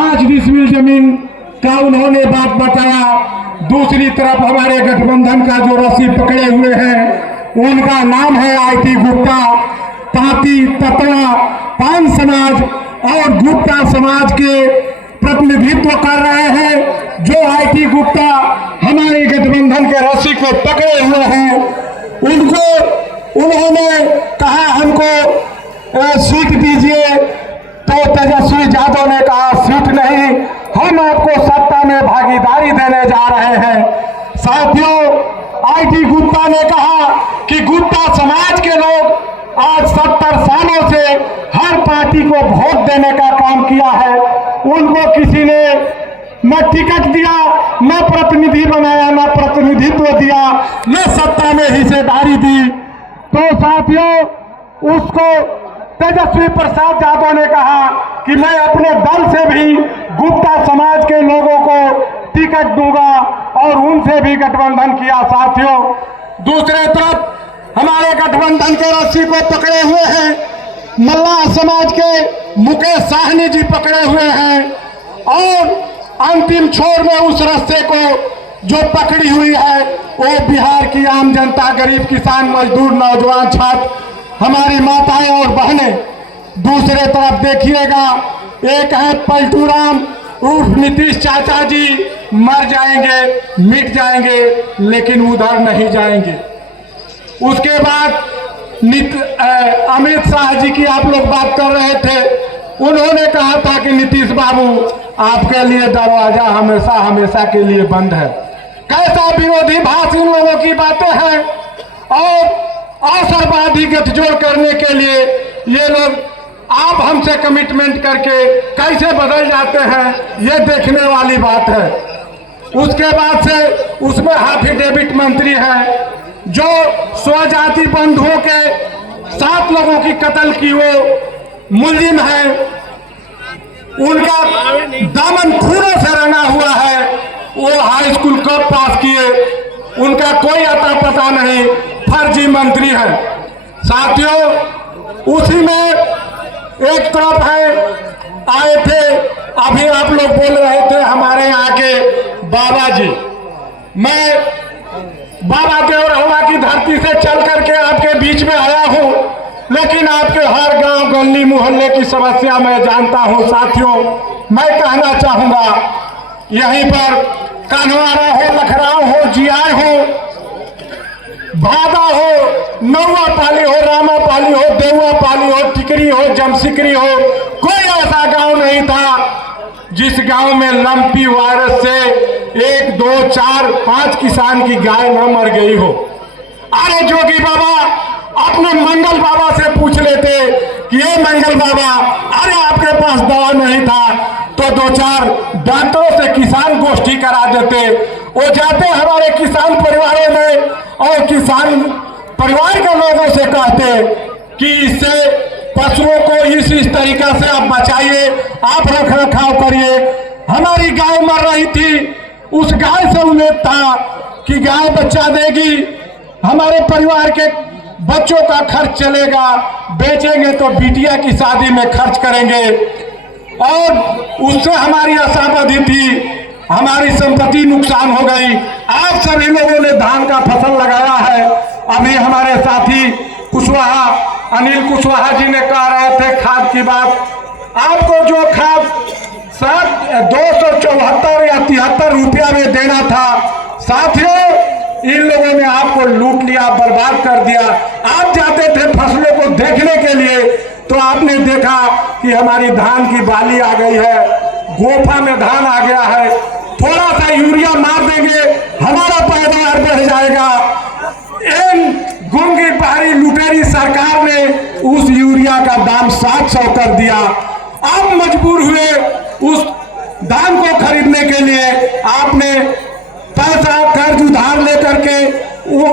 5 decimal जमीन का उन्होंने बात बताया। दूसरी तरफ हमारे गठबंधन का जो रस्सी पकड़े हुए हैं उनका नाम है आईटी गुप्ता। तांती, ततड़ा, पान समाज और गुप्ता समाज के प्रतिनिधित्व कर रहे हैं। जो आईटी गुप्ता हमारे गठबंधन के रस्सी को पकड़े हुए हैं उनको उन्होंने कहा हमको सीट दीजिए, तो तेजस्वी यादव ने कहा सीट नहीं, हम आपको सत्ता में भागीदारी देने जा रहे हैं। साथियों, आईटी गुप्ता ने कहा कि गुप्ता समाज के लोग आज 70 सालों से हर पार्टी को वोट देने का काम किया है। उनको किसी ने न टिकट दिया, न प्रतिनिधि बनाया, न प्रतिनिधित्व दिया, न सत्ता में हिस्सेदारी दी। तो साथियों, उसको तेजस्वी प्रसाद यादव ने कहा कि मैं अपने दल से भी गुप्ता समाज के लोगों को टिकट दूंगा और उनसे भी गठबंधन किया। साथियों, दूसरे तरफ हमारे गठबंधन के रस्सी को पकड़े हुए हैं मल्लाह समाज के मुकेश साहनी जी पकड़े हुए हैं और अंतिम छोर में उस रस्से को जो पकड़ी हुई है वो बिहार की आम जनता, गरीब किसान, मजदूर, नौजवान, छात्र, हमारी माताएं और बहनें। दूसरे तरफ देखिएगा, एक है पलटू राम उर्फ नीतीश चाचा जी, मर जाएंगे, मिट जाएंगे, लेकिन उधर नहीं जाएंगे। उसके बाद अमित शाह जी की आप लोग बात कर रहे थे, उन्होंने कहा था कि नीतीश बाबू आपके लिए दरवाजा हमेशा हमेशा के लिए बंद है। कैसा विरोधी भाषा इन लोगों की बातें हैं। और अवसरवादी गठजोड़ करने के लिए ये लोग आप हमसे कमिटमेंट करके कैसे बदल जाते हैं, ये देखने वाली बात है। उसके बाद से उसमें एफिडेविट मंत्री है जो स्वजाति बंधुओं के 7 लोगों की कत्ल की वो मुलजिम है, उनका दामन खूनों से रंगा हुआ है। वो हाई स्कूल कब पास किए, उनका कोई अता पता नहीं, फर्जी मंत्री है। साथियों, उसी में एक तरफ है आए थे, अभी आप लोग बोल रहे थे हमारे यहाँ के बाबा जी, मैं बाबा देवरहुआ की धरती से चल करके आपके बीच में आया हूँ, लेकिन आपके हर गांव गली मोहल्ले की समस्या मैं जानता हूँ। साथियों, मैं कहना चाहूंगा, यहीं पर कान्हवाड़ा हो, लखराव हो, जियार हो, भादा हो, नौवा पाली हो, रामा पाली हो, देवा पाली हो, टिकरी हो, जमसिकरी हो, कोई ऐसा गांव नहीं था जिस गांव में लंपी वायरस से 1, 2, 4, 5 किसान की गाय न मर गई हो। अरे जोगी बाबा अपने मंगल बाबा से पूछ लेते कि ये मंगल बाबा, अरे आपके पास दवा नहीं था तो 2-4 डॉक्टरों से किसान गोष्ठी करा देते। वो जाते हमारे किसान परिवारों में और किसान परिवार के लोगों से कहते कि इससे पशुओं को इस तरीका से आप बचाइए, आप रख रखाव करिए। हमारी गाय मर रही थी, उस गाय से उम्मीद था कि गाय बच्चा देगी, हमारे परिवार के बच्चों का खर्च चलेगा, बेचेंगे तो बिटिया की शादी में खर्च करेंगे, और उससे हमारी आशा बंधी थी। हमारी संपत्ति नुकसान हो गई। आप सभी लोगों ने धान का फसल लगाया है। अभी हमारे साथी कुशवाहा, अनिल कुशवाहा जी ने कह रहे थे खाद की बात। आपको जो खाद 274 या 73 रुपया में देना था, साथियों इन लोगों ने आपको लूट लिया, बर्बाद कर दिया। आप जाते थे फसलों को देखने के लिए तो आपने देखा कि हमारी धान की बाली आ गई है, गोफा में धान आ गया है, थोड़ा सा यूरिया मार देंगे हमारा पैदावार बढ़ जाएगा। इन गुंगी पहाड़ी लुटेरी सरकार ने उस यूरिया का दाम 700 कर दिया। आप मजबूर हुए उस धान को खरीदने के लिए, आपने पैसा कर्ज उधार लेकर के वो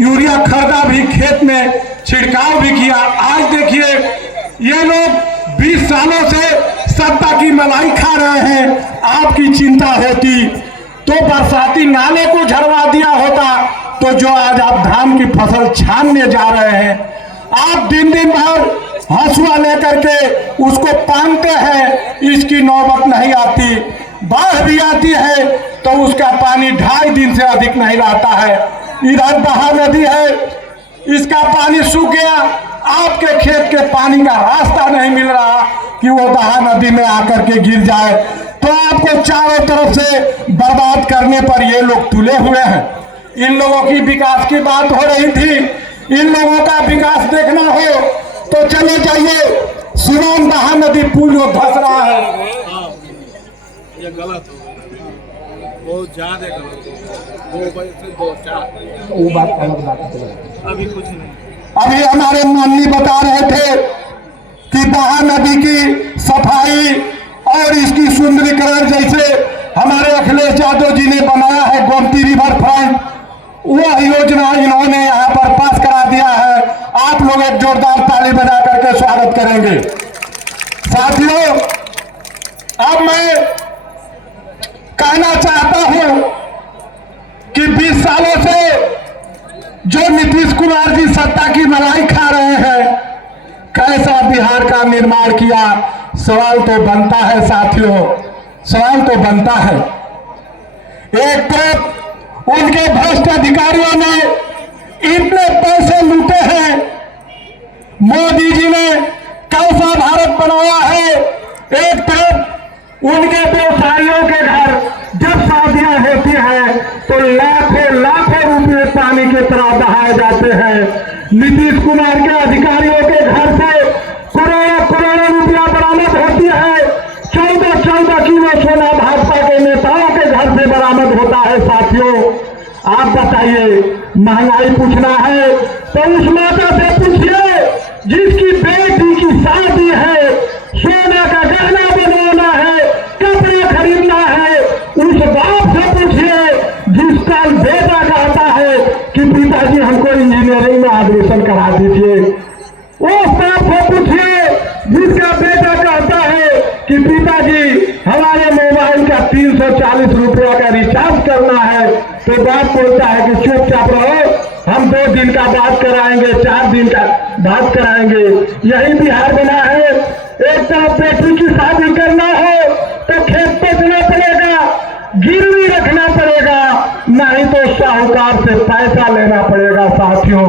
यूरिया खरीदा भी, खेत में छिड़काव भी किया। आज देखिए ये लोग 20 सालों से सत्ता की मलाई खा रहे हैं। आपकी चिंता होती तो बरसाती नाले को झड़वा दिया होता, तो जो आज आप धान की फसल छानने जा रहे हैं, आप दिन दिन भर हंसुआ लेकर के उसको पानते हैं, इसकी नौबत नहीं आती। बाढ़ भी आती है तो उसका पानी 2.5 दिन से अधिक नहीं रहता है। इधर बहा नदी है, इसका पानी सूख गया, आपके खेत के पानी का रास्ता नहीं मिल रहा कि वो बहा नदी में आकर के गिर जाए, तो आपको चारों तरफ से बर्बाद करने पर ये लोग तुले हुए हैं। इन लोगों की विकास की बात हो रही थी, इन लोगों का विकास देखना हो तो चले जाइए, सिवान बहा नदी पुल जो धंस रहा है, ये गलत हो गया, बहुत ज्यादा गलत हो गया। 2 बजे से 2-4 वो बात अलग बात है। अभी कुछ नहीं। अभी हमारे माननीय बता रहे थे कि बहा नदी की सफाई और इसकी सुंदरीकरण जैसे हमारे अखिलेश यादव जी ने बनाया है गोमती रिवर फ्रंट, वह योजना इन्होंने यहाँ पर पास करा दिया है। आप लोग एक जोरदार ताली बजा करके स्वागत करेंगे। साथियों, अब मैं कहना चाहता हूं कि 20 सालों से जो नीतीश कुमार जी सत्ता की मलाई खा रहे हैं, कैसा बिहार का निर्माण किया, सवाल तो बनता है साथियों, सवाल तो बनता है। एक तरफ उनके भ्रष्ट अधिकारियों ने इतने पैसे लूटे हैं, मोदी जी ने कैसा भारत बनाया है। एक तरफ उनके व्यवसायियों के घर जब शादियां होती हैं तो लाखों लाखों रुपए पानी की तरह बहाए जाते हैं। नीतीश कुमार के अधिकारियों के घर से करोड़ों करोड़ों रुपया बरामद होती है। 14-14 किलो सोना भाजपा के नेताओं के घर से बरामद होता है। साथियों, आप बताइए, महंगाई पूछना है तो उस माता से पूछिए जिसकी बेटी की शादी है, सोना का गहना बनवाना है, कपड़े खरीदना है, उस बाप से पूछिए जिसका बेटा कहता है कि पिताजी हमको इंजीनियरिंग में एडमिशन करा दीजिए। उस बाप से पूछिए जिसका बेटा कहता है कि पिताजी हमारे मोबाइल का 340 रुपया का रिचार्ज करना है, तो बाप बोलता है कि चुपचाप रहो, हम 2 दिन का बात कराएंगे, 4 दिन का बात कराएंगे। यही बिहार बना है। एक तरफ बेटी की शादी करना हो तो खेत बेचना पड़ेगा, गिरवी रखना पड़ेगा, नहीं तो साहूकार से पैसा लेना पड़ेगा। साथियों,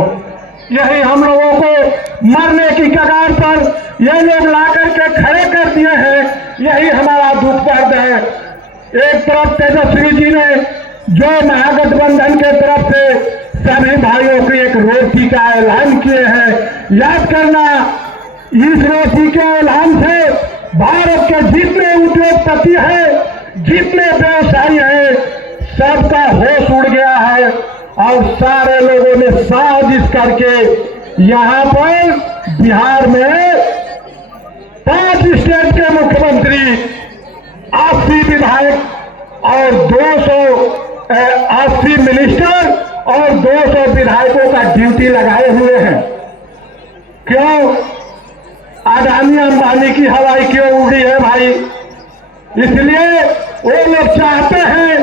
यही हम लोगों को मरने की कगार पर ये लोग ला करके खड़े कर दिए हैं। यही हमारा दुख दर्द है। एक तरफ तेजस्वी जी ने जो महागठबंधन के तरफ से सभी भाइयों की एक रोटी का ऐलान किए हैं, याद करना, इस रोटी के ऐलान से भारत के जितने उद्योगपति हैं, जितने व्यवसायी हैं, सबका होश उड़ गया है और सारे लोगों ने साजिश करके यहाँ पर बिहार में 5 स्टेट के मुख्यमंत्री, 80 विधायक और 280 मिनिस्टर और 200 विधायकों का ड्यूटी लगाए हुए हैं। क्यों? अडानी अंबानी की हवाई क्यों उड़ी है भाई? इसलिए वो लोग चाहते हैं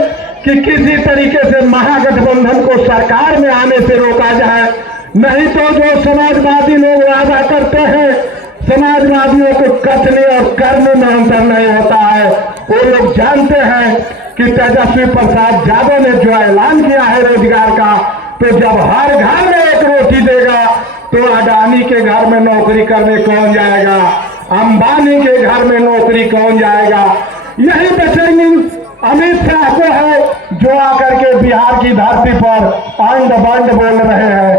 कि किसी तरीके से महागठबंधन को सरकार में आने से रोका जाए। नहीं तो जो समाजवादी लोग वादा करते हैं, समाजवादियों को कथने और करने में अंतर नहीं होता है। वो लोग जानते हैं कि तेजस्वी प्रसाद यादव ने जो ऐलान किया है रोजगार का, तो जब हर घर में एक रोटी देगा तो अडानी के घर में नौकरी करने कौन जाएगा, अंबानी के घर में नौकरी कौन जाएगा? यही बेचैनी अमित शाह को है जो आकर के बिहार की धरती पर अंड बंड बोल रहे हैं।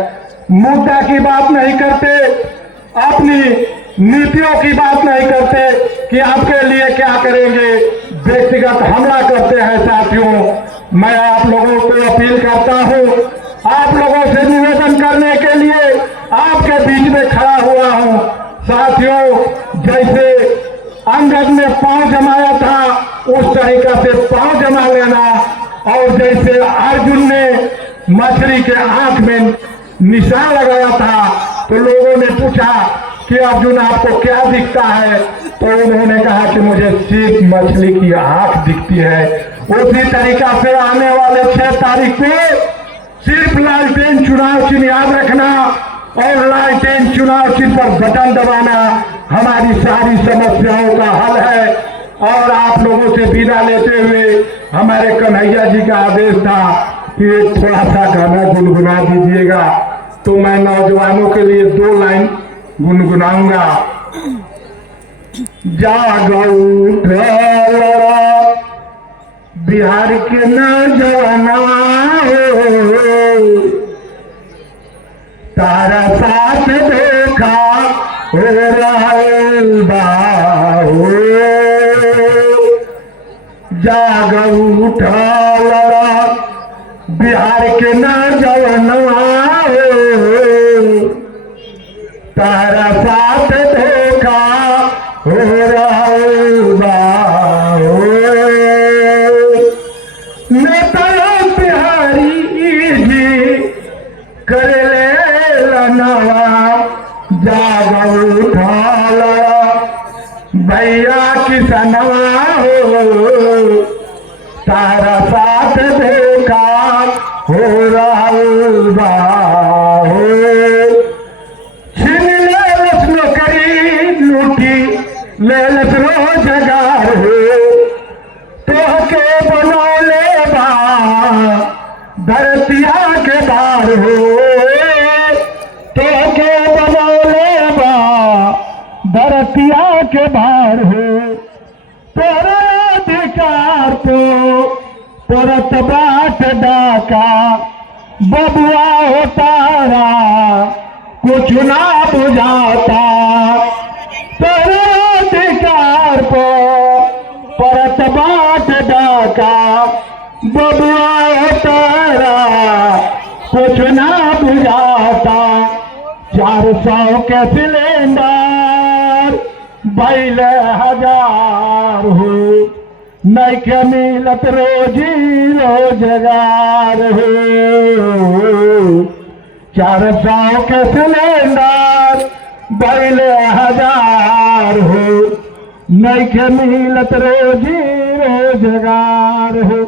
मुद्दा की बात नहीं करते, अपनी नीतियों की बात नहीं करते कि आपके लिए क्या करेंगे, व्यक्तिगत हमला करते हैं। साथियों, मैं आप लोगों को अपील करता हूं, आप लोगों से निवेदन करने के लिए आपके बीच में खड़ा हुआ हूं। साथियों, जैसे अंगद ने पांव जमाया था, उस तरीका से पांव जमा लेना। और जैसे अर्जुन ने मछली के आंख में निशान लगाया था, तो लोगों ने पूछा कि अर्जुन आपको क्या दिखता है, तो उन्होंने कहा कि मुझे सिर्फ मछली की आंख दिखती है। उसी तरीका से आने वाले 6 तारीख को सिर्फ लालटेन चुनाव चिन्ह याद रखना, ऑनलाइन चुनाव चिन्ह पर बटन दबाना हमारी सारी समस्याओं का हल है। और आप लोगों से विदा लेते हुए हमारे कन्हैया जी का आदेश था कि एक थोड़ा सा गाना गुनगुना दीजिएगा, तो मैं नौजवानों के लिए 2 लाइन गुनगुनाऊंगा। जागो बिहार के नौजवानवा तारा साथ देखा हो रहल बा हो। जाग उठल बिहार के नौजवानवा तारा साथ देखा हो रहल बा हो। नेता बिहारी जी करे नवा जाग उठल भैया किसनवा हो तारा साथ देखा हो रहल बा हो। छीन लेलस नौकरी लूटी लेलस रोजगार हो, तोहके बनौले बा धरतिया के बार हो। तोहके बनौले बा धरतिया के बार हो। तोरा अधिकार तो तुरत बाट डाका बबुआ हो तारा कुछ ना बुझाता। तोरा अधिकार को परत बाट डाका बबुआ हो तारा कुछ ना बुझाता। 400 के सिलेंडर बैल 1000 हो, नहीं के मिलत रोजी रोजगार हो। 400 के सिलेंडर बैल 1000 हो, नहीं के मिलत रोजी रोजगार हो।